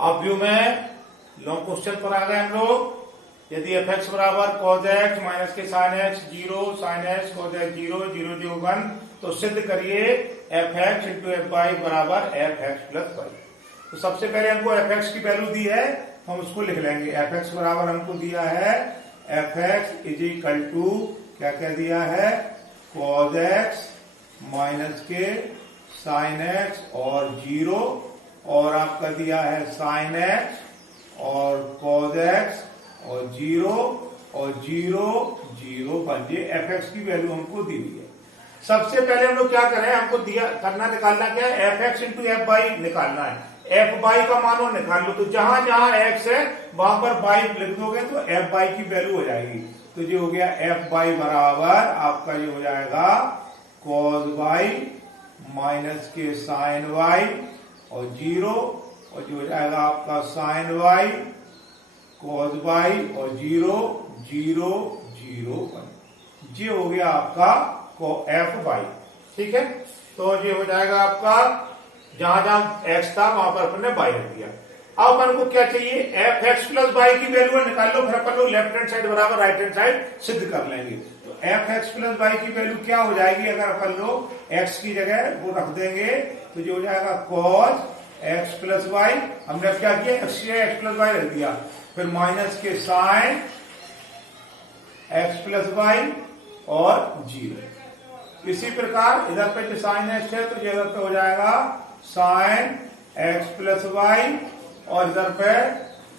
आप व्यू में long question पर आ गए हम लोग। यदि एफ एक्स बराबर कॉज एक्स माइनस के sine x 0 sine x cos x 0 0 0 1 तो सिद्ध करिए f x into F y बराबर एफ एक्स प्लस वाई। तो सबसे पहले हमको एफ एक्स की वैल्यू दी है, हम उसको लिख लेंगे। एफ एक्स बराबर हमको दिया है f x is equal to क्या क्या दिया है, कॉज एक्स माइनस के साइन एक्स और 0 और आपका दिया है साइन एक्स और कॉज एक्स और 0 और 0 0 1। ये एफ एक्स की वैल्यू हमको दी हुई है। सबसे पहले हम लोग क्या करें, हमको दिया करना निकालना क्या है, f x into F y निकालना है। एफ वाई का मान निकाल लो, तो जहां जहां एक्स है वहां पर वाई लिख दोगे तो एफ वाई की वैल्यू हो जाएगी। तो ये हो गया एफ वाई बराबर आपका ये हो जाएगा कॉज वाई माइनस के साइन वाई और 0 और जो हो जाएगा आपका साइन वाई कॉज वाई और 0 0 0 1। ये हो गया आपका एफ वाई। ठीक है, तो ये हो जाएगा आपका जहां जहां एक्स था वहां पर अपन ने वाई रख दिया। अब अपन को क्या चाहिए, एफ एक्स प्लस वाई की वैल्यू निकाल लो, फिर अपन लोग लेफ्ट हैंड साइड बराबर राइट हैंड साइड सिद्ध कर लेंगे। तो एफ एक्स प्लस वाई की वैल्यू क्या हो जाएगी, अगर अपन लोग एक्स की जगह वो रख देंगे तो जो हो जाएगा कॉज एक्स प्लस वाई, हमने क्या किया एक्स प्लस वाई रख दिया, फिर माइनस के साइन एक्स प्लस वाई और 0। इसी प्रकार इधर पे जो साइन एक्स है तो इधर पे हो जाएगा साइन एक्स प्लस वाई और इधर पे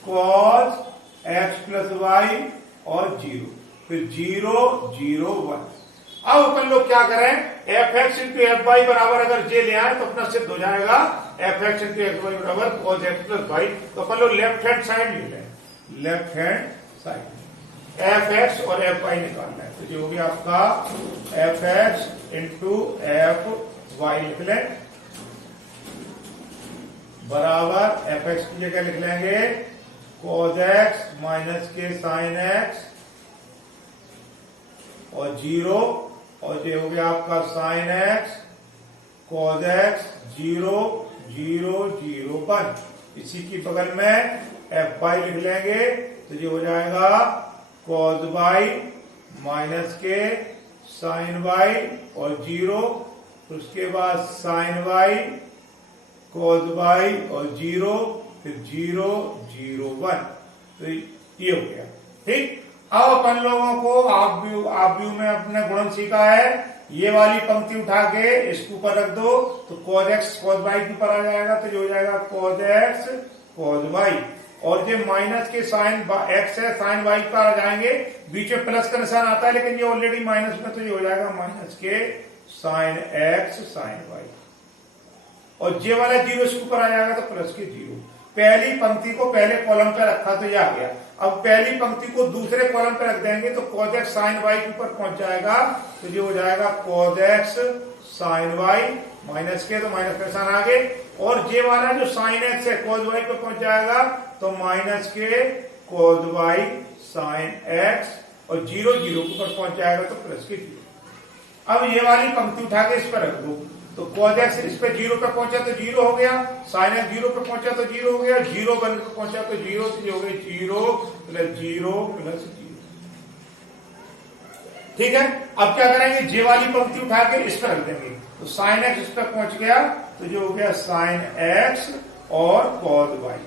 कॉस एक्स प्लस वाई और 0, फिर 0 0 1। अब अपन लोग क्या करें, f x into F y बराबर अगर जे ले आए तो अपना सिद्ध हो जाएगा f x into F y बराबर कॉस एक्स प्लस वाई। तो अपन लोग लेफ्ट हैंड साइड ले लें, left hand side f x और एफ वाई निकालना है। तो जो हो गया आपका f x into F y लिख लें बराबर एफ एक्स की जगह लिख लेंगे कॉज एक्स माइनस के साइन एक्स और 0 और ये हो गया आपका साइन एक्स कॉज एक्स 0 0 0 1। इसी की बगल में एफ वाई लिख लेंगे तो ये हो जाएगा कॉज वाई माइनस के साइन वाई और 0, उसके बाद साइन वाई कॉज वाई और 0, फिर 0 0 1। तो ये हो गया। ठीक, अब अपन लोगों को आप व्यू में अपने गुणन सीखा है, ये वाली पंक्ति उठा के इसके ऊपर रख दो तो कॉज एक्स कॉज वाई के ऊपर आ जाएगा, तो जो हो जाएगा कॉज एक्स कॉज वाई और ये माइनस के साइन एक्स है साइन वाई पर आ जाएंगे, बीच में प्लस का निशान आता है लेकिन ये ऑलरेडी माइनस में, तो ये हो जाएगा माइनस के साइन एक्स साइन वाई और जे वाला 0 इसके ऊपर आ जाएगा तो प्लस के 0। पहली पंक्ति को पहले कॉलम पे रखा तो ये आ गया। अब पहली पंक्ति को दूसरे कॉलम पे रख देंगे तो कॉज एक्स साइन वाई के ऊपर पहुंच जाएगा, तो ये हो जाएगा cos x sine y minus के तो माइनस का निशान आगे और जे वाला जो साइन एक्स है कॉज वाई पे पहुंच जाएगा तो माइनस के कॉज वाई साइन एक्स और 0 0 के ऊपर पहुंच जाएगा तो प्लस के 0। अब ये वाली पंक्ति उठा के इस पर रख दो तो कॉज एक्स इस पे 0 पे पहुंचा तो 0 हो गया, साइन एक्स 0 पे पहुंचा तो 0 हो गया, 0 1 पे पहुंचा तो 0, तो हो गई 0 प्लस 0 प्लस 0। ठीक है, अब क्या करेंगे, जे वाली पंक्ति उठा के इस पर रख देंगे तो साइन एक्स इस पर पहुंच गया तो जो हो गया साइन एक्स और कॉज वाई,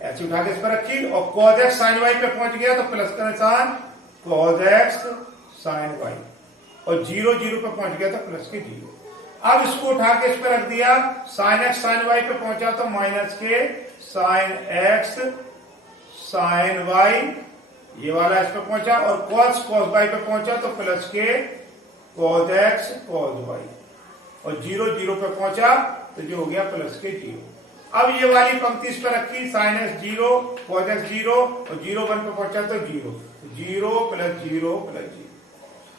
ऐसे उठा के इस पर रखी और कॉज एक्स साइन वाई पे पहुंच गया तो प्लस का निशान कॉज एक्स साइन वाई और 0 0 पे पहुंच गया तो प्लस के 0। अब इसको उठा के इस पर रख दिया, साइन एक्स साइन वाई पे पहुंचा तो माइनस के साइन एक्स साइन वाई ये वाला इस पे पहुंचा और कॉस कॉस वाई पे पहुंचा तो प्लस के कॉस एक्स कॉस वाई और 0 0 पे पहुंचा तो जो हो गया प्लस के 0। अब ये वाली पंक्ति इस पर रखी, साइन एक्स 0 कॉस एक्स 0 और 0 1 पे पहुंचा तो 0 0 प्लस 0 प्लस 0।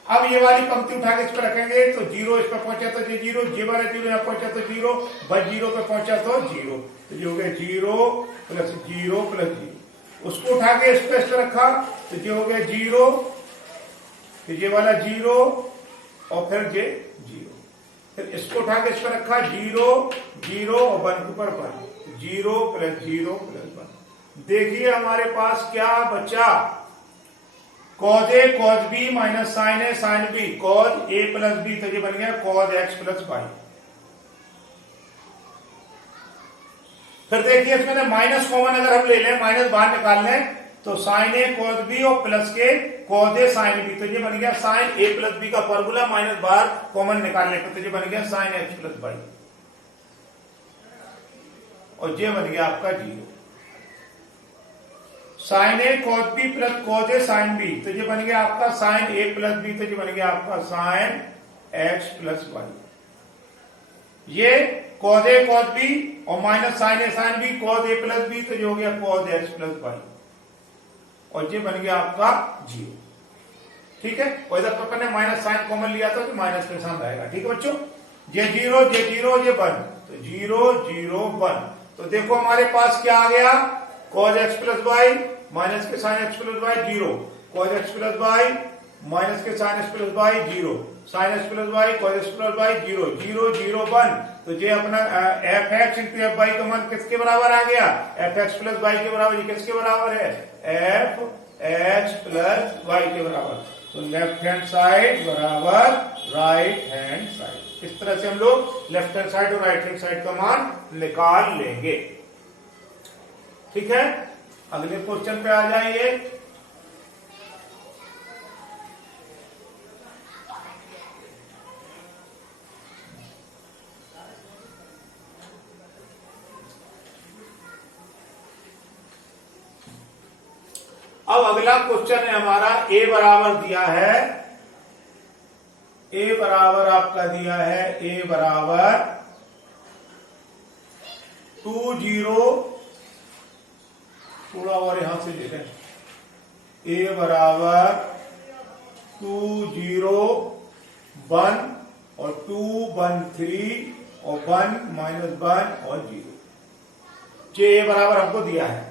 अब ये वाली पंक्ति उठा के इस पर रखेंगे तो 0 इस पर पहुंचा तो ये 0, जे वाला 0 यहाँ पहुंचा तो 0, बस 0 पे पहुंचा तो 0, तो ये हो गया 0 प्लस 0 प्लस 0। उसको उठा के इस पर रखा तो ये हो गया 0, फिर ये वाला 0 और फिर ये 0, फिर इसको उठा के इस पर रखा 0 0 और 1 के ऊपर 1, 0 प्लस 0 प्लस 1। देखिए हमारे पास क्या बचा, कॉज ए कॉज बी माइनस साइन ए साइन बी, कॉज ए प्लस बी, तो ये बन गया कॉज एक्स प्लस वाई। फिर देखिए इसमें माइनस कॉमन अगर हम ले लें, माइनस बाहर निकाल लें, तो साइन ए कॉज बी और प्लस के कॉज ए साइन बी, तो ये बन गया साइन ए प्लस बी का फॉर्मूला, माइनस बाहर कॉमन निकालने पर, तो ये बन गया साइन एक्स प्लस वाई, और ये बन गया आपका 0। साइन ए कॉज बी प्लस कॉज ए साइन बी, तो ये बन गया आपका साइन ए प्लस बी, तो ये बन गया आपका साइन एक्स प्लस वाई। ये कॉज ए कॉज बी और माइनस साइन ए साइन बी, कॉज ए प्लस बी, तो ये हो गया कॉज एक्स प्लस वाई, और ये बन गया आपका 0। ठीक है, और इधर पापा ने माइनस साइन कॉमन लिया था तो माइनस के साथ आएगा। ठीक है बच्चों, ये 0 ये 0 ये 1, तो 0 0 1। तो देखो हमारे पास क्या आ गया, cos x plus Y minus के sine x plus Y 0, cos x plus Y minus के sine x plus Y 0, sine x plus Y cos x plus Y 0 0 0 1। तो ये अपना F x into F Y का मान किसके बराबर आ गया, एफ एक्स प्लस वाई के बराबर। ये किसके बराबर है, एफ एक्स प्लस वाई के बराबर। तो लेफ्ट हैंड साइड बराबर राइट हैंड साइड। इस तरह से हम लोग लेफ्ट हैंड साइड और राइट हैंड साइड का मान निकाल लेंगे। ठीक है, अगले क्वेश्चन पे आ जाइए। अब अगला क्वेश्चन है हमारा, ए बराबर दिया है, ए बराबर आपका दिया है, ए बराबर 2 0, थोड़ा और यहां से ले लें, ए बराबर 2 0 1 और 2 1 3 और 1 माइनस 1 और 0। जे ए बराबर हमको दिया है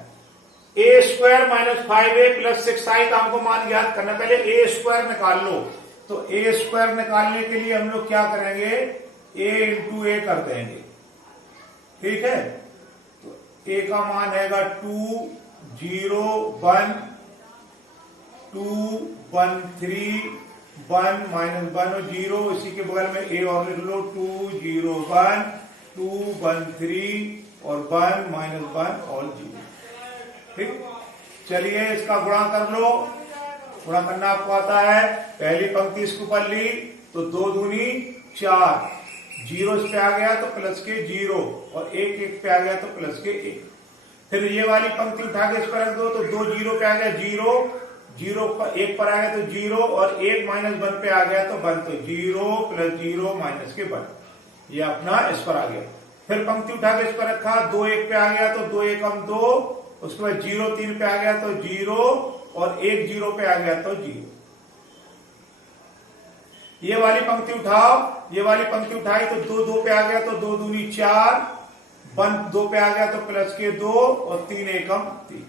ए square minus 5a plus 6i का हमको मान ज्ञात करना। पहले ए स्क्वायर निकाल लो, तो ए स्क्वायर निकालने के लिए हम लोग क्या करेंगे, a इंटू ए कर देंगे। ठीक है, तो a का मान हैगा 2 0 1 2 1 3 1 माइनस 1 और 0। इसी के बगल में a और लिख लो, 2 0 1 2 1 3 और 1 माइनस 1 और 0। ठीक, चलिए इसका गुणा कर लो। गुणा करना आपको आता है, पहली पंक्ति इसके ऊपर ली तो 2 दूनी 4, 0 इस पे आ गया तो प्लस के 0 और 1 1 पे आ गया तो प्लस के 1। फिर ये वाली पंक्ति उठा के इस पर रख दो तो 2 0 पे आ गया 0, 0 पर 1 पर आ गया तो 0 और 1 माइनस 1 पे आ गया तो 1, तो 0 प्लस 0 माइनस के 1, ये अपना इस पर आ गया। फिर पंक्ति उठा के इस पर रखा, 2 1 पे आ गया तो 2 1 2, उसके बाद 0 3 पे आ गया तो 0 और 1 0 पे आ गया तो 0। ये वाली पंक्ति उठाओ, ये वाली पंक्ति उठाई तो 2 2 पे आ गया तो 2 दूनी 4, 1 2 पे आ गया तो प्लस के 2 और 3 एकम 3।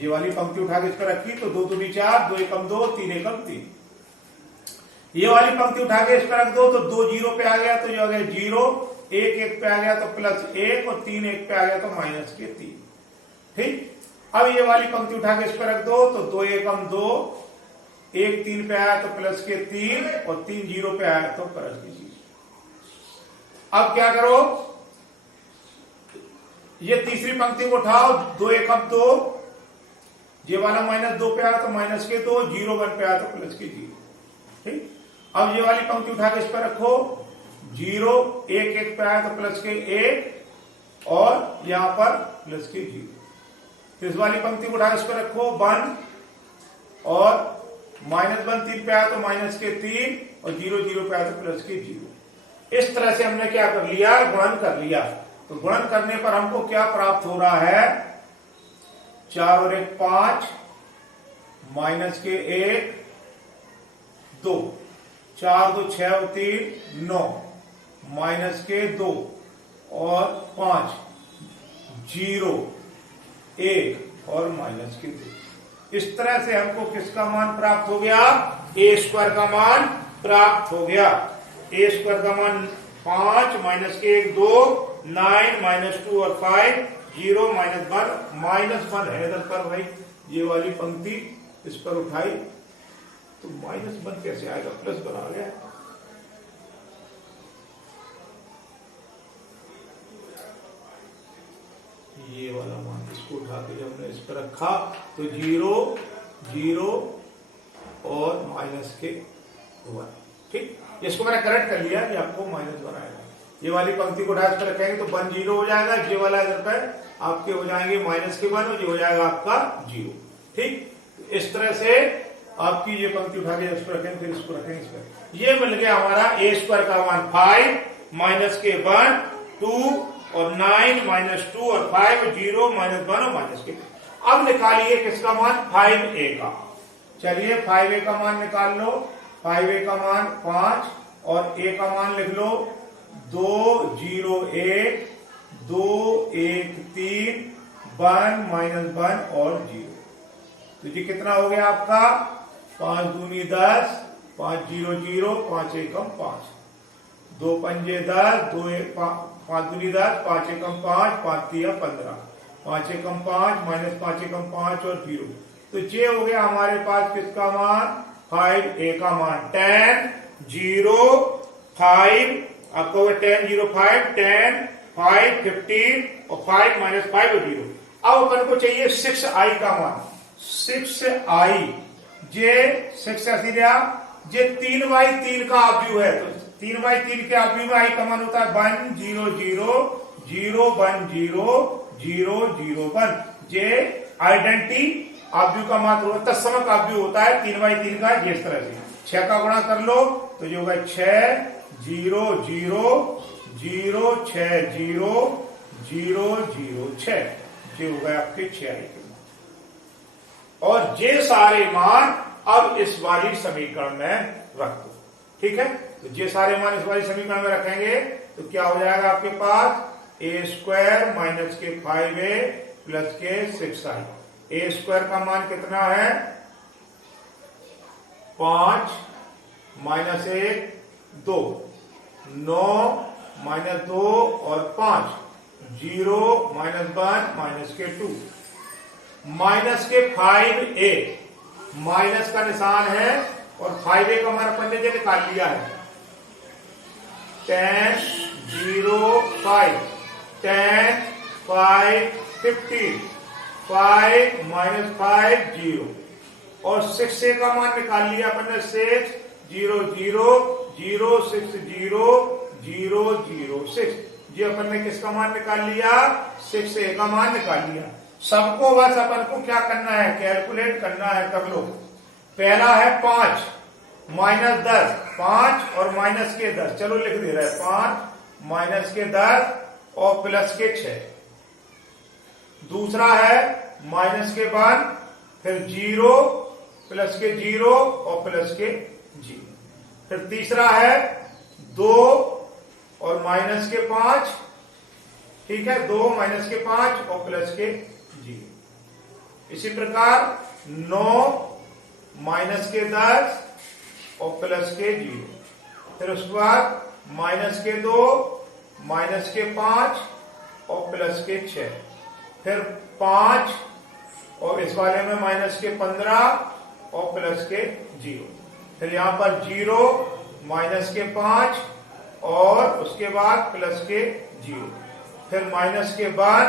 ये वाली पंक्ति उठा के इस पर रखी तो 2 दूनी 4, 2 एकम 2, 3 एकम 3। ये वाली पंक्ति उठा के इस पर रख दो तो 2 0 पे आ गया तो ये हो गया 0, 1 1 पे आ गया तो प्लस 1 और 3 1 पे आ गया तो माइनस के 3। ठीक, अब ये वाली पंक्ति उठा के इस पर रख दो तो 2 एकम 2, 1 3 पे आया तो प्लस के 3 और 3 0 पे आया तो प्लस के 0। अब क्या करो, ये तीसरी पंक्ति को उठाओ, 2 एकम 2, ये वाला माइनस 2 पे आया तो माइनस के 2, 0 1 पे आया तो प्लस के 0। ठीक, अब ये वाली पंक्ति उठा के इस पर रखो, 0 1 1 पे आया तो प्लस के 1 और यहां पर प्लस के 0। इस वाली पंक्ति को उठा इस पर रखो, 1 और माइनस 1 3 पे आया तो माइनस के 3 और 0 0 पे आया तो प्लस के 0। इस तरह से हमने क्या कर लिया, गुणन कर लिया। तो गुणन करने पर हमको क्या प्राप्त हो रहा है, 4 और 1 5 माइनस के 1 2, 4 2 6 और 3 9 माइनस के 2 और 5 0 1 और माइनस के 2। इस तरह से हमको किसका मान प्राप्त हो गया, ए स्क्वायर का मान प्राप्त हो गया। ए स्क्वायर का मान 5 माइनस के 1 2, 9 माइनस 2 और 5, 0 -1 है इधर पर भाई। ये वाली पंक्ति इस पर उठाई तो -1 कैसे आएगा, प्लस बना गया। ये वाला मान इसको उठा के जब हमने इस पर रखा तो 0 0 और माइनस के 1। ठीक, इसको मैंने करेक्ट कर लिया कि आपको -1 आएगा। ये वाली पंक्ति को उठा इस पर रखेंगे तो 1 0 हो जाएगा। ये वाला इधर पर आपके हो जाएंगे -1 और ये हो जाएगा आपका 0। ठीक, तो इस तरह से आपकी ये पंक्ति उठा के इस पर रखेंगे, फिर इसको रखेंगे इस पर। ये मिल गया हमारा a² का मान 5 माइनस के 1 2 और 9 माइनस 2 और 5 0 -1 और माइनस के। अब निकालिए किसका मान, 5a का। चलिए 5a का मान निकाल लो। 5a का मान 5 और a का मान लिख लो 2 0 1 2 1 3 1 -1 और 0। तो ये कितना हो गया आपका, 5 दूनी 10 5 0 0 5 एकम 5 2 पंजे 10 2 1 5 दूनी 10 5 एकम 5 5 3 15 5 एकम 5 -5 एकम 5 और 0। तो ये हो गया हमारे पास किसका मान, 5a का मान। 10 0 5 आपको 10 0 5 10 5 15 और 5 -5 और 0। अब अपन को चाहिए 6i का मान। 6i ये 6 ऐसी लिया, ये 3/3 का आव्यूह है। तो 3/3 के आव्यूह में i का मान होता है 1 0 0 0 1 0 0 0 1। ये आइडेंटिटी आव्यूह का मात्र होता है, तत्समक आव्यूह होता है 3/3 का। इस तरह से 6 का गुणा कर लो तो ये होगा 6 0 0 0 6 0 0 0 6। ये होगा आपके 6i के मान। और ये सारे मान अब इस वाली समीकरण में रख दो। ठीक है, तो ये सारे मान इस वाली समीकरण में रखेंगे तो क्या हो जाएगा आपके पास, a² माइनस के 5a प्लस के 6i। a² का मान कितना है, 5 माइनस 1 2 9 माइनस 2 और 5 0 -1 माइनस के 2 माइनस के 5a। माइनस का निशान है और 5a का मान अपन ने निकाल लिया है। 10 0 5 10 5 15 5 -5 0 और 6a का मान निकाल लिया अपन ने 6 0 0 0 6 0 0 0 6। ये अपन ने किसका मान निकाल लिया, 6a का मान निकाल लिया। सबको बस अपन को क्या करना है, कैलकुलेट करना है। कर लो, पहला है 5 माइनस 10 5 और माइनस के 10। चलो लिख दे रहे हैं 5 माइनस के 10 और प्लस के 6। दूसरा है माइनस के 1 फिर 0 प्लस के 0 और प्लस के 0। फिर तीसरा है 2 और माइनस के 5। ठीक है, 2 माइनस के 5 और प्लस के 0। इसी प्रकार 9 माइनस के 10 और प्लस के 0। फिर उसके बाद माइनस के 2 माइनस के 5 और प्लस के 6। फिर 5 और इस वाले में माइनस के 15 और प्लस के 0। फिर यहां पर 0 माइनस के 5 और उसके बाद प्लस के 0। फिर माइनस के 1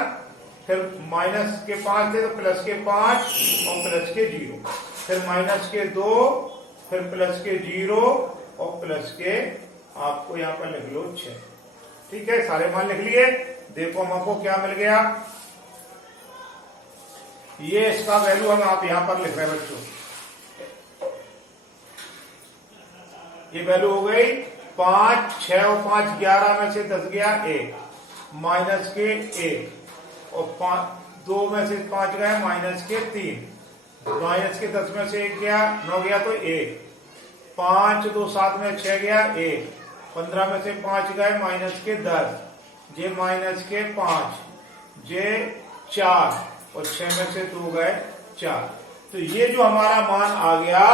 फिर माइनस के 5 थे तो प्लस के 5 और प्लस के 0। फिर माइनस के 2 फिर प्लस के 0 और प्लस के आपको यहां पर लिख लो 6। ठीक है, सारे मान लिख लिए। देखो हमको क्या मिल गया, ये इसका वैल्यू हम आप यहां पर लिख रहे हैं बच्चों। ये वैल्यू हो गई 5 6 और 5 11 में से 10 गया 1 माइनस के 1 और 2 में से 5 गया माइनस के 3 माइनस के 10 में से 1 गया 9 गया तो 1 5 2 7 में 6 गया 1 15 में से 5 गए माइनस के 10 जे माइनस के 5 जे 4 और 6 में से 2 गए 4। तो ये जो हमारा मान आ गया,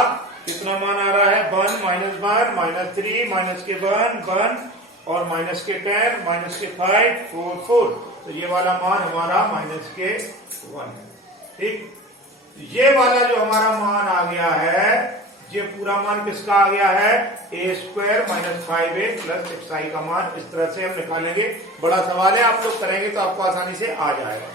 कितना मान आ रहा है 1 -1 -3 माइनस के 1 1 और माइनस के 10 माइनस के 5 4 4, तो ये वाला मान हमारा माइनस के 1 है। ठीक, ये वाला जो हमारा मान आ गया है, ये पूरा मान किसका आ गया है, a square minus 5a plus 6i का मान। इस तरह से हम निकालेंगे। बड़ा सवाल है, आप लोग करेंगे तो आपको आसानी से आ जाएगा।